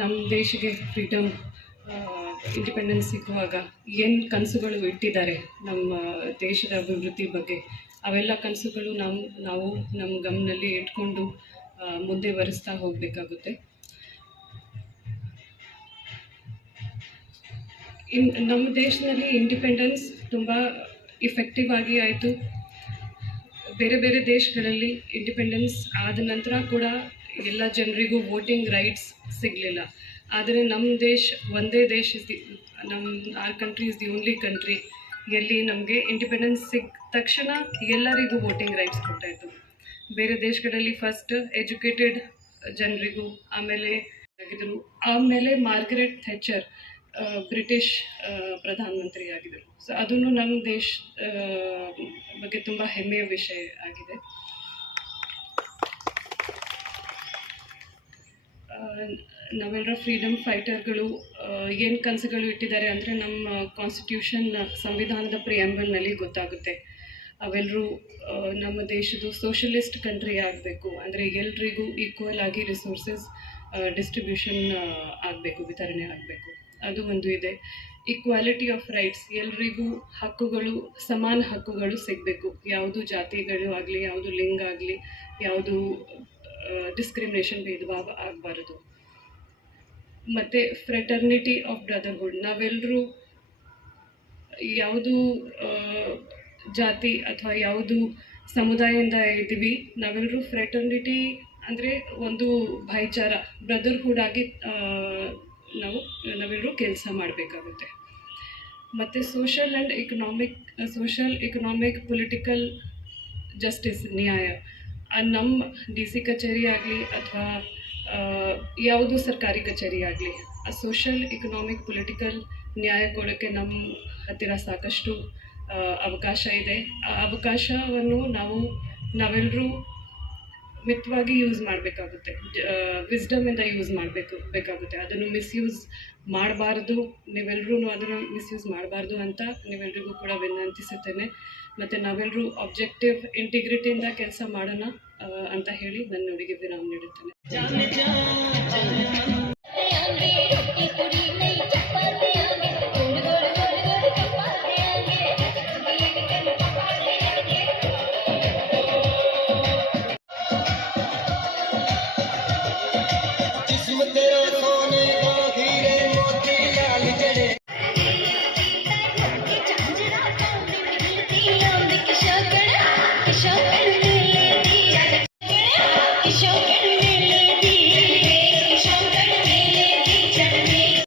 ನಮ್ಮ ದೇಶಕ್ಕೆ freedom independence ಸಿಗುವಾಗ ಏನು ಕನಸುಗಳು ಇಟ್ಟಿದ್ದಾರೆ ನಮ್ಮ ದೇಶದ ಅಭಿವೃದ್ಧಿ ಬಗ್ಗೆ, ಅವೆಲ್ಲ ಕನಸುಗಳು ನಾವು ನಮ್ಮ ಗಮನದಲ್ಲಿ ಇಟ್ಕೊಂಡು ಮುಂದೆ ವರಿಸ್ತಾ ಹೋಗಬೇಕಾಗುತ್ತೆ. ನಮ್ಮ ದೇಶದಲ್ಲಿ ಇಂಡಿಪೆಂಡೆನ್ಸ್ ತುಂಬ ಇಫೆಕ್ಟಿವ್ ಆಗಿ ಆಯಿತು. ಬೇರೆ ಬೇರೆ ದೇಶಗಳಲ್ಲಿ ಇಂಡಿಪೆಂಡೆನ್ಸ್ ಆದ ನಂತರ ಕೂಡ ಎಲ್ಲ ಜನರಿಗೂ ವೋಟಿಂಗ್ ರೈಟ್ಸ್ ಸಿಗಲಿಲ್ಲ. ಆದರೆ ನಮ್ಮ ದೇಶ ಒಂದೇ ದೇಶ our country is the only country ಎಲ್ಲಿ ನಮಗೆ ಇಂಡಿಪೆಂಡೆನ್ಸ್ ಸಿಕ್ಕ ತಕ್ಷಣ ಎಲ್ಲರಿಗೂ ವೋಟಿಂಗ್ ರೈಟ್ಸ್ ಕೊಟ್ಟಾಯಿತು. ಬೇರೆ ದೇಶಗಳಲ್ಲಿ ಫಸ್ಟ್ ಎಜುಕೇಟೆಡ್ ಜನರಿಗೂ ಆಮೇಲೆ ಮಾರ್ಗರೆಟ್ ಥ್ಯಾಚರ್ ಬ್ರಿಟಿಷ್ ಪ್ರಧಾನಮಂತ್ರಿ ಆಗಿದ್ದರು. ಸೊ ಅದನ್ನು ನಮ್ಮ ದೇಶ ಬಗ್ಗೆ ತುಂಬ ಹೆಮ್ಮೆಯ ವಿಷಯ ಆಗಿದೆ. ನಾವೆಲ್ಲರ ಫ್ರೀಡಮ್ ಫೈಟರ್ಗಳು ಏನು ಕನಸುಗಳು ಇಟ್ಟಿದ್ದಾರೆ ಅಂದರೆ ನಮ್ಮ ಕಾನ್ಸ್ಟಿಟ್ಯೂಷನ್ ಸಂವಿಧಾನದ ಪ್ರಿಯಾಂಬಲ್ನಲ್ಲಿ ಗೊತ್ತಾಗುತ್ತೆ. ಅವೆಲ್ಲರೂ ನಮ್ಮ ದೇಶದ್ದು ಸೋಷಲಿಸ್ಟ್ ಕಂಟ್ರಿ ಆಗಬೇಕು, ಅಂದರೆ ಎಲ್ರಿಗೂ ಈಕ್ವಲ್ ಆಗಿ ರಿಸೋರ್ಸಸ್ ಡಿಸ್ಟ್ರಿಬ್ಯೂಷನ್ ಆಗಬೇಕು, ವಿತರಣೆ ಆಗಬೇಕು. ಅದು ಒಂದು ಇದೆ. ಈಕ್ವಾಲಿಟಿ ಆಫ್ ರೈಟ್ಸ್, ಎಲ್ರಿಗೂ ಹಕ್ಕುಗಳು, ಸಮಾನ ಹಕ್ಕುಗಳು ಸಿಗಬೇಕು. ಯಾವುದು ಜಾತಿಗಳು ಆಗಲಿ, ಯಾವುದು ಲಿಂಗ ಆಗಲಿ, ಯಾವುದು ಡಿಸ್ಕ್ರಿಮಿನೇಷನ್ ಭೇದ ಭಾವ ಆಗಬಾರದು. ಮತ್ತು ಫ್ರೆಟರ್ನಿಟಿ ಆಫ್ ಬ್ರದರ್ಹುಡ್, ನಾವೆಲ್ಲರೂ ಯಾವುದು ಜಾತಿ ಅಥವಾ ಯಾವುದು ಸಮುದಾಯದಿಂದ ಇದ್ದೀವಿ, ನಾವೆಲ್ಲರೂ ಫ್ರೆಟರ್ನಿಟಿ ಅಂದರೆ ಒಂದು ಭಾಯಿಚಾರ, ಬ್ರದರ್ಹುಡ್ ಆಗಿ ನಾವೆಲ್ಲರೂ ಕೆಲಸ ಮಾಡಬೇಕಾಗುತ್ತೆ. ಮತ್ತು ಸೋಷಲ್ ಇಕನಾಮಿಕ್ ಪೊಲಿಟಿಕಲ್ ಜಸ್ಟಿಸ್, ನ್ಯಾಯ, ನಮ್ಮ DC ಕಚೇರಿ ಆಗಲಿ ಅಥವಾ ಯಾವುದು ಸರ್ಕಾರಿ ಕಚೇರಿ ಆಗಲಿ, ಆ ಸೋಷಲ್ ಇಕನಾಮಿಕ್ ಪೊಲಿಟಿಕಲ್ ನ್ಯಾಯ ಕೊಡೋಕ್ಕೆ ನಮ್ಮ ಹತ್ತಿರ ಸಾಕಷ್ಟು ಅವಕಾಶ ಇದೆ. ಆ ಅವಕಾಶವನ್ನು ನಾವೆಲ್ಲರೂ ಮಿತವಾಗಿ ಯೂಸ್ ಮಾಡಬೇಕಾಗುತ್ತೆ, ವಿಸ್ಡಮಿಂದ ಯೂಸ್ ಬೇಕಾಗುತ್ತೆ. ಅದನ್ನು ಮಿಸ್ಯೂಸ್ ಮಾಡಬಾರ್ದು, ನೀವೆಲ್ಲರೂ ಅದನ್ನು ಮಿಸ್ಯೂಸ್ ಮಾಡಬಾರ್ದು ಅಂತ ನೀವೆಲ್ಲರಿಗೂ ಕೂಡ ವಿನಂತಿಸುತ್ತೇನೆ. ಮತ್ತು ನಾವೆಲ್ಲರೂ ಆಬ್ಜೆಕ್ಟಿವ್ ಇಂಟಿಗ್ರಿಟಿಯಿಂದ ಕೆಲಸ ಮಾಡೋಣ ಅಂತ ಹೇಳಿ ನನ್ನ ನುಡಿಗೆ ವಿರಾಮ ನೀಡುತ್ತೇನೆ.